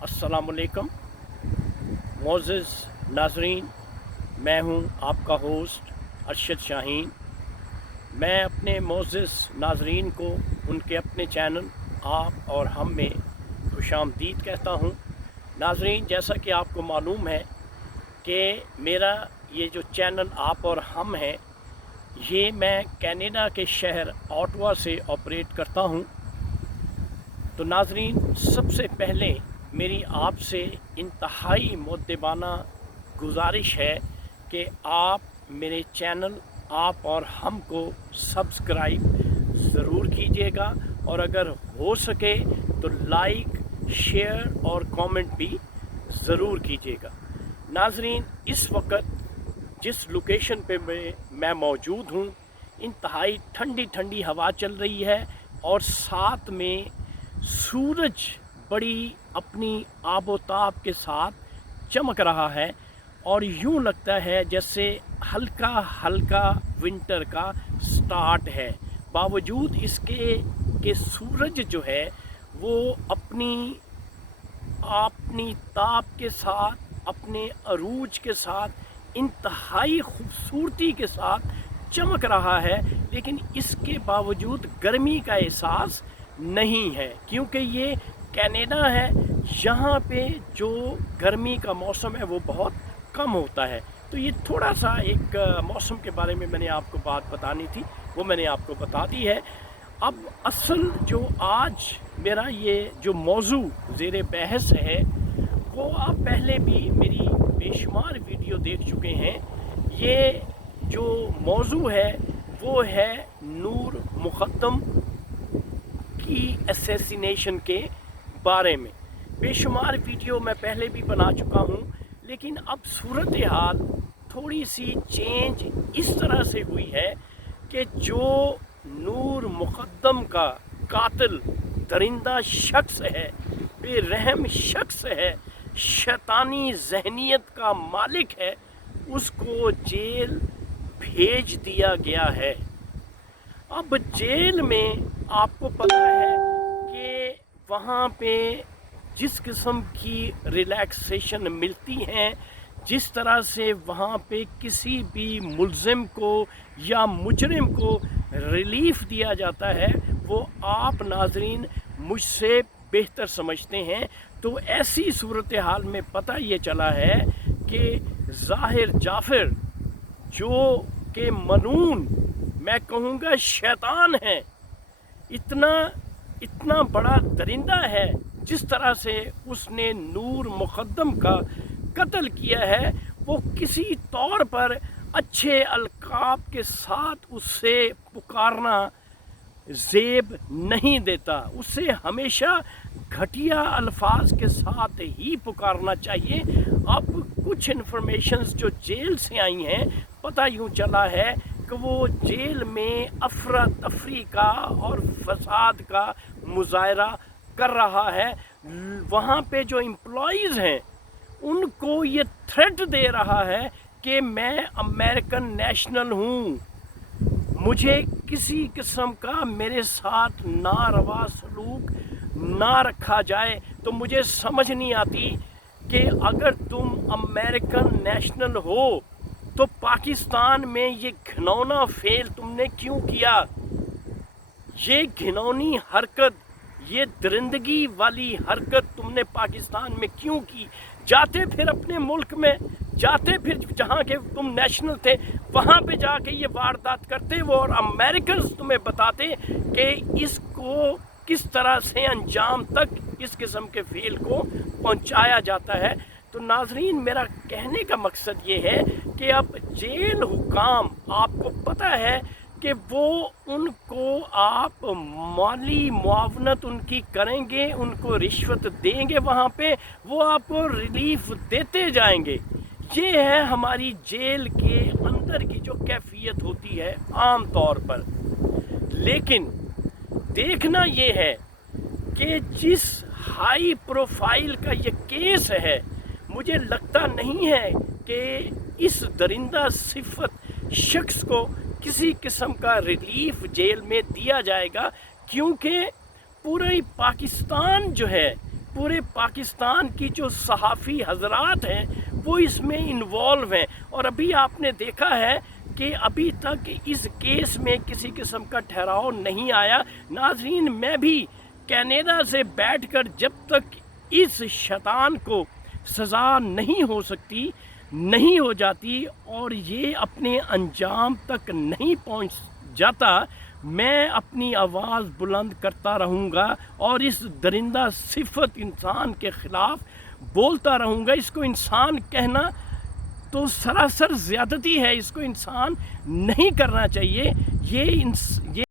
अस्सलामुअलैकुम मोअज़्ज़िज़ नाज़रीन, मैं हूं आपका होस्ट अरशद शाहीन। मैं अपने मोअज़्ज़िज़ नाज़रीन को उनके अपने चैनल आप और हम में खुशामदीद कहता हूं। नाज़रीन, जैसा कि आपको मालूम है कि मेरा ये जो चैनल आप और हम है, ये मैं कनाडा के शहर ऑटवा से ऑपरेट करता हूं। तो नाज़रीन, सबसे पहले मेरी आपसे इंतहाई मुद्दबाना गुजारिश है कि आप मेरे चैनल आप और हम को सब्सक्राइब ज़रूर कीजिएगा, और अगर हो सके तो लाइक, शेयर और कमेंट भी ज़रूर कीजिएगा। नाज़रीन, इस वक्त जिस लोकेशन पे मैं मौजूद हूँ, इंतहाई ठंडी ठंडी हवा चल रही है और साथ में सूरज बड़ी अपनी आबोताब के साथ चमक रहा है, और यूँ लगता है जैसे हल्का हल्का विंटर का स्टार्ट है। बावजूद इसके कि सूरज जो है वो अपनी ताप के साथ, अपने अरूज के साथ इंतहाई खूबसूरती के साथ चमक रहा है, लेकिन इसके बावजूद गर्मी का एहसास नहीं है, क्योंकि ये कनाडा है। यहाँ पे जो गर्मी का मौसम है वो बहुत कम होता है। तो ये थोड़ा सा एक मौसम के बारे में मैंने आपको बात बतानी थी, वो मैंने आपको बता दी है। अब असल जो आज मेरा ये जो मौजू ज़ेर बहस है, वो आप पहले भी मेरी बेशुमार वीडियो देख चुके हैं। ये जो मौजू है वो है नूर मुक़द्दम की असैसिनेशन के बारे में। बेशुमार वीडियो मैं पहले भी बना चुका हूँ, लेकिन अब सूरत हाल थोड़ी सी चेंज इस तरह से हुई है कि जो नूर मुक़द्दम का कातिल दरिंदा शख्स है, बेरहम शख्स है, शैतानी जहनीत का मालिक है, उसको जेल भेज दिया गया है। अब जेल में आपको पता है कि वहाँ पे जिस किस्म की रिलैक्सेशन मिलती हैं, जिस तरह से वहाँ पे किसी भी मुल्ज़िम को या मुजरिम को रिलीफ़ दिया जाता है, वो आप नाज़रीन मुझसे बेहतर समझते हैं। तो ऐसी सूरत हाल में पता ये चला है कि ज़ाहिर जाफ़िर, जो कि मनून, मैं कहूँगा शैतान है, इतना बड़ा दरिंदा है, जिस तरह से उसने नूर मुक़द्दम का कत्ल किया है, वो किसी तौर पर अच्छे अलकाब के साथ उससे पुकारना ज़ेब नहीं देता। उससे हमेशा घटिया अल्फाज के साथ ही पुकारना चाहिए। अब कुछ इन्फॉर्मेशंस जो जेल से आई हैं, पता यूँ चला है कि वो जेल में अफरा तफरी का और फसाद का मुजाहरा कर रहा है। वहाँ पे जो एम्प्लॉइज़ हैं उनको ये थ्रेट दे रहा है कि मैं अमेरिकन नेशनल हूँ, मुझे किसी किस्म का मेरे साथ नारवा सलूक ना रखा जाए। तो मुझे समझ नहीं आती कि अगर तुम अमेरिकन नेशनल हो तो पाकिस्तान में ये घिनौना फेल तुमने क्यों किया? ये घिनौनी हरकत, ये दरिंदगी वाली हरकत तुमने पाकिस्तान में क्यों की? जाते फिर अपने मुल्क में, जाते फिर जहाँ के तुम नेशनल थे वहाँ पे जाके ये वारदात करते वो, और अमेरिकन तुम्हें बताते कि इसको किस तरह से अंजाम तक इस किस्म के फेल को पहुँचाया जाता है। तो नाज़रीन, मेरा कहने का मकसद ये है कि अब जेल हुकाम, आपको पता है कि वो उनको आप माली मुआवनत उनकी करेंगे, उनको रिश्वत देंगे, वहाँ पे वो आपको रिलीफ देते जाएंगे। ये है हमारी जेल के अंदर की जो कैफियत होती है आम तौर पर। लेकिन देखना ये है कि जिस हाई प्रोफाइल का ये केस है, मुझे लगता नहीं है कि इस दरिंदा सिफत शख्स को किसी किस्म का रिलीफ जेल में दिया जाएगा, क्योंकि पूरे पाकिस्तान जो है पूरे पाकिस्तान की जो सहाफ़ी हजरात हैं वो इसमें इन्वॉल्व हैं। और अभी आपने देखा है कि अभी तक इस केस में किसी किस्म का ठहराव नहीं आया। नाज़रीन, मैं भी कनाडा से बैठकर जब तक इस शैतान को सज़ा नहीं हो सकती, नहीं हो जाती और ये अपने अंजाम तक नहीं पहुंच जाता, मैं अपनी आवाज़ बुलंद करता रहूँगा और इस दरिंदा सिफत इंसान के ख़िलाफ़ बोलता रहूँगा। इसको इंसान कहना तो सरासर ज़्यादती है, इसको इंसान नहीं करना चाहिए। ये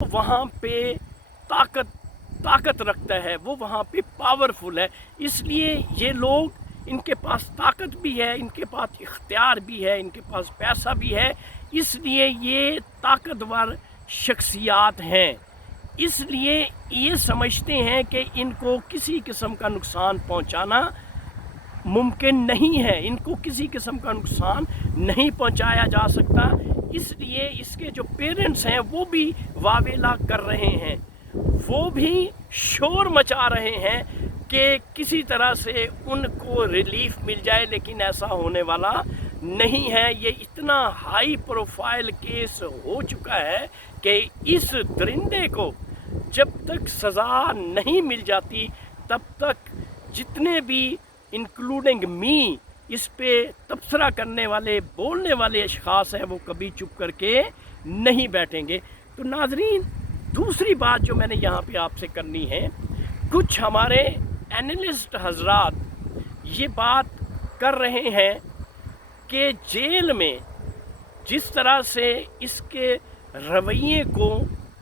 वहाँ पे ताकत रखता है, वो वहाँ पे पावरफुल है। इसलिए ये लोग, इनके पास ताकत भी है, इनके पास इख्तियार भी है, इनके पास पैसा भी है, इसलिए ये ताकतवर शख्सियात हैं। इसलिए ये समझते हैं कि इनको किसी किस्म का नुकसान पहुँचाना मुमकिन नहीं है, इनको किसी किस्म का नुकसान नहीं पहुंचाया जा सकता। इसलिए इसके जो पेरेंट्स हैं वो भी वावेला कर रहे हैं, वो भी शोर मचा रहे हैं कि किसी तरह से उनको रिलीफ मिल जाए, लेकिन ऐसा होने वाला नहीं है। ये इतना हाई प्रोफाइल केस हो चुका है कि इस दरिंदे को जब तक सज़ा नहीं मिल जाती तब तक जितने भी इंक्लूडिंग मी इस पे तबसरा करने वाले, बोलने वाले अशख़ास हैं, वो कभी चुप करके नहीं बैठेंगे। तो नाज़रीन, दूसरी बात जो मैंने यहाँ पे आपसे करनी है, कुछ हमारे एनालिस्ट हजरात ये बात कर रहे हैं कि जेल में जिस तरह से इसके रवैये को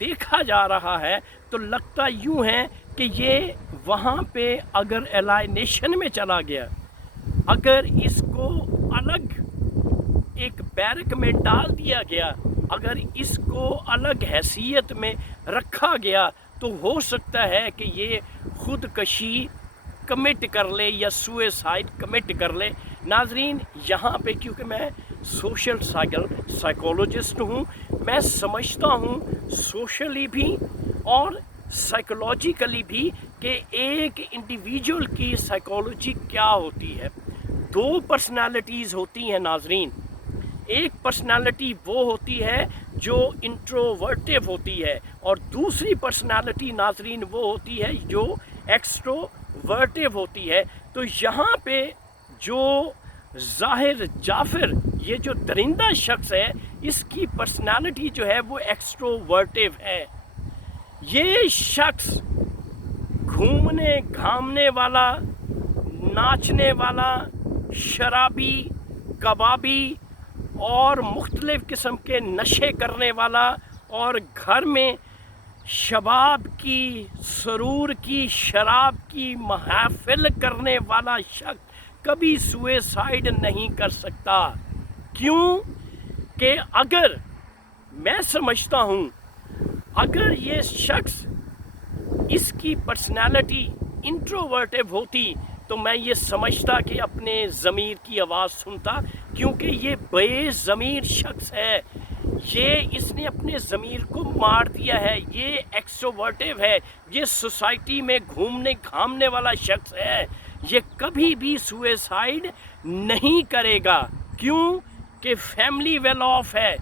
देखा जा रहा है तो लगता यूँ है कि ये वहाँ पे अगर एलाइनेशन में चला गया, अगर इसको अलग एक बैरक में डाल दिया गया, अगर इसको अलग हैसियत में रखा गया, तो हो सकता है कि ये खुदकशी कमिट कर ले या सुसाइड कमिट कर ले। नाजरीन, यहाँ पे क्योंकि मैं सोशल साइकोलॉजिस्ट हूँ, मैं समझता हूँ सोशली भी और साइकोलॉजिकली भी कि एक इंडिविजुअल की साइकोलॉजी क्या होती है। दो पर्सनालिटीज़ होती हैं नाजरीन। एक पर्सनालिटी वो होती है जो इंट्रोवर्टिव होती है और दूसरी पर्सनालिटी नाजरीन वो होती है जो एक्सट्रोवर्टिव होती है। तो यहाँ पे जो ज़ाहिर जाफ़िर, ये जो दरिंदा शख्स है, इसकी पर्सनालिटी जो है वो एक्सट्रोवर्टिव है। ये शख्स घूमने घामने वाला, नाचने वाला, शराबी, कबाबी और मुख्तलिफ़ किस्म के नशे करने वाला और घर में शबाब की, सरूर की, शराब की महफिल करने वाला शख्स कभी सुसाइड नहीं कर सकता। क्यों? कि अगर मैं समझता हूँ, अगर ये शख्स, इसकी पर्सनालिटी इंट्रोवर्टिव होती तो मैं ये समझता कि अपने ज़मीर की आवाज़ सुनता, क्योंकि ये बेज़मीर शख्स है। ये इसने अपने ज़मीर को मार दिया है, ये एक्सट्रोवर्टिव है, ये सोसाइटी में घूमने घामने वाला शख्स है, ये कभी भी सुसाइड नहीं करेगा। क्यों? कि फैमिली वेल ऑफ है,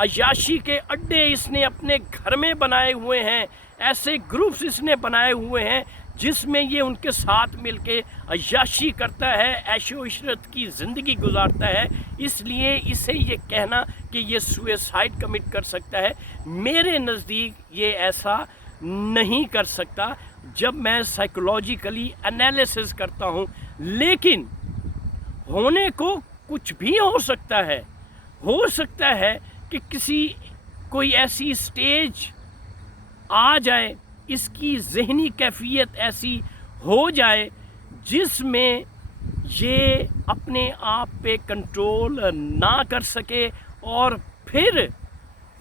अय्याशी के अड्डे इसने अपने घर में बनाए हुए हैं, ऐसे ग्रुप्स इसने बनाए हुए हैं जिसमें ये उनके साथ मिलके अय्याशी करता है, ऐशो इशरत की ज़िंदगी गुजारता है। इसलिए इसे ये कहना कि ये सुसाइड कमिट कर सकता है, मेरे नज़दीक ये ऐसा नहीं कर सकता। جب میں سائیکولوجیکلی انالیسس کرتا ہوں، لیکن ہونے کو کچھ بھی ہو سکتا ہے کہ کوئی ایسی سٹیج آ جائے، اس کی ذہنی کیفیت ایسی ہو جائے جس میں یہ اپنے آپ پہ کنٹرول نہ کر سکے، اور پھر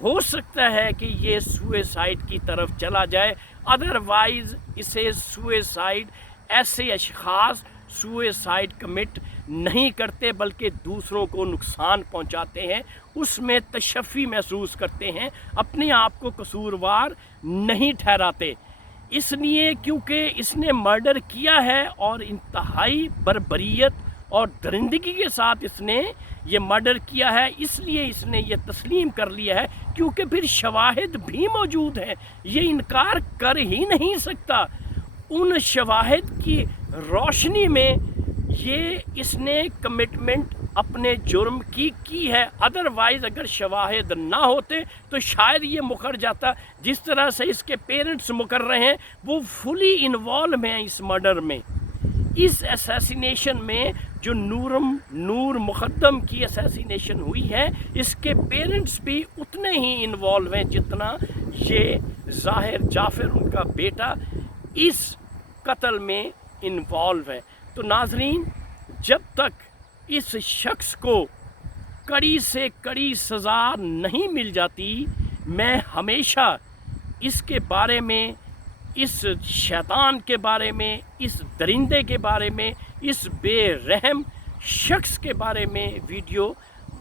ہو سکتا ہے کہ یہ سوئسائڈ کی طرف چلا جائے۔ ادروائز اسے سوئسائڈ، ایسے اشخاص سوئسائڈ کمٹ نہیں کرتے بلکہ دوسروں کو نقصان پہنچاتے ہیں، اس میں تشفی محسوس کرتے ہیں، اپنے آپ کو قصوروار نہیں ٹھہراتے، اس لیے کیونکہ اس نے مرڈر کیا ہے اور انتہائی بربریت اور درندگی کے ساتھ اس نے یہ مرڈر کیا ہے، اس لیے اس نے یہ تسلیم کر لیا ہے، کیونکہ پھر شواہد بھی موجود ہیں، یہ انکار کر ہی نہیں سکتا۔ ان شواہد کی روشنی میں یہ اس نے کمٹمنٹ اپنے جرم کی ہے، ادروائز اگر شواہد نہ ہوتے تو شاید یہ مکر جاتا۔ جس طرح سے اس کے پیرنٹس مکر رہے ہیں، وہ فلی انوالو ہیں اس مرڈر میں، اس اسیسینیشن میں۔ جو نور مقدم کی اسیسینیشن ہوئی ہے، اس کے پیرنٹس بھی اتنے ہی انوالو ہیں جتنا یہ ظاہر جعفر ان کا بیٹا اس قتل میں انوالو ہے۔ تو ناظرین، جب تک اس شخص کو کڑی سے کڑی سزا نہیں مل جاتی، میں ہمیشہ اس کے بارے میں، اس شیطان کے بارے میں، اس درندے کے بارے میں، اس بے رحم شخص کے بارے میں ویڈیو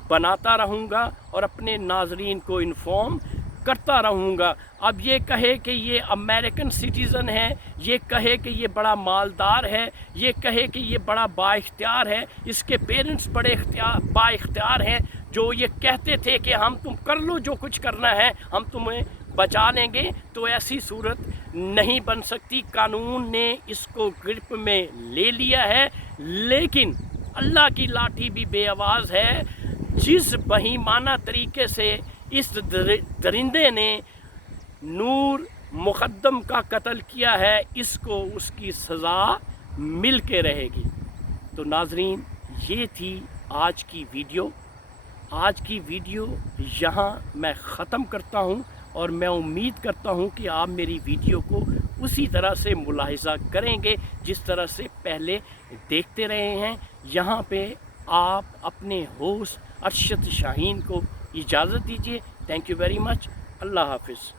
بناتا رہوں گا اور اپنے ناظرین کو انفارم کرتا رہوں گا۔ اب یہ کہے کہ یہ امریکن سٹیزن ہے، یہ کہے کہ یہ بڑا مالدار ہے، یہ کہے کہ یہ بڑا با اختیار ہے، اس کے پیرنٹس بڑے با اختیار ہیں، جو یہ کہتے تھے کہ ہم تم کر لو جو کچھ کرنا ہے، ہم تمہیں بچا لیں گے، تو ایسی صورت نہیں بن سکتی۔ قانون نے اس کو گرپ میں لے لیا ہے، لیکن اللہ کی لاٹھی بھی بے آواز ہے۔ جس بہیمانہ طریقے سے اس درندے نے نور مقدم کا قتل کیا ہے، اس کو اس کی سزا مل کے رہے گی۔ تو ناظرین، یہ تھی آج کی ویڈیو یہاں میں ختم کرتا ہوں، اور میں امید کرتا ہوں کہ آپ میری ویڈیو کو اسی طرح سے ملاحظہ کریں گے جس طرح سے پہلے دیکھتے رہے ہیں۔ یہاں پہ آپ اپنے ہوسٹ ارشد شاہین کو اجازت دیجیے۔ Thank you very much. اللہ حافظ۔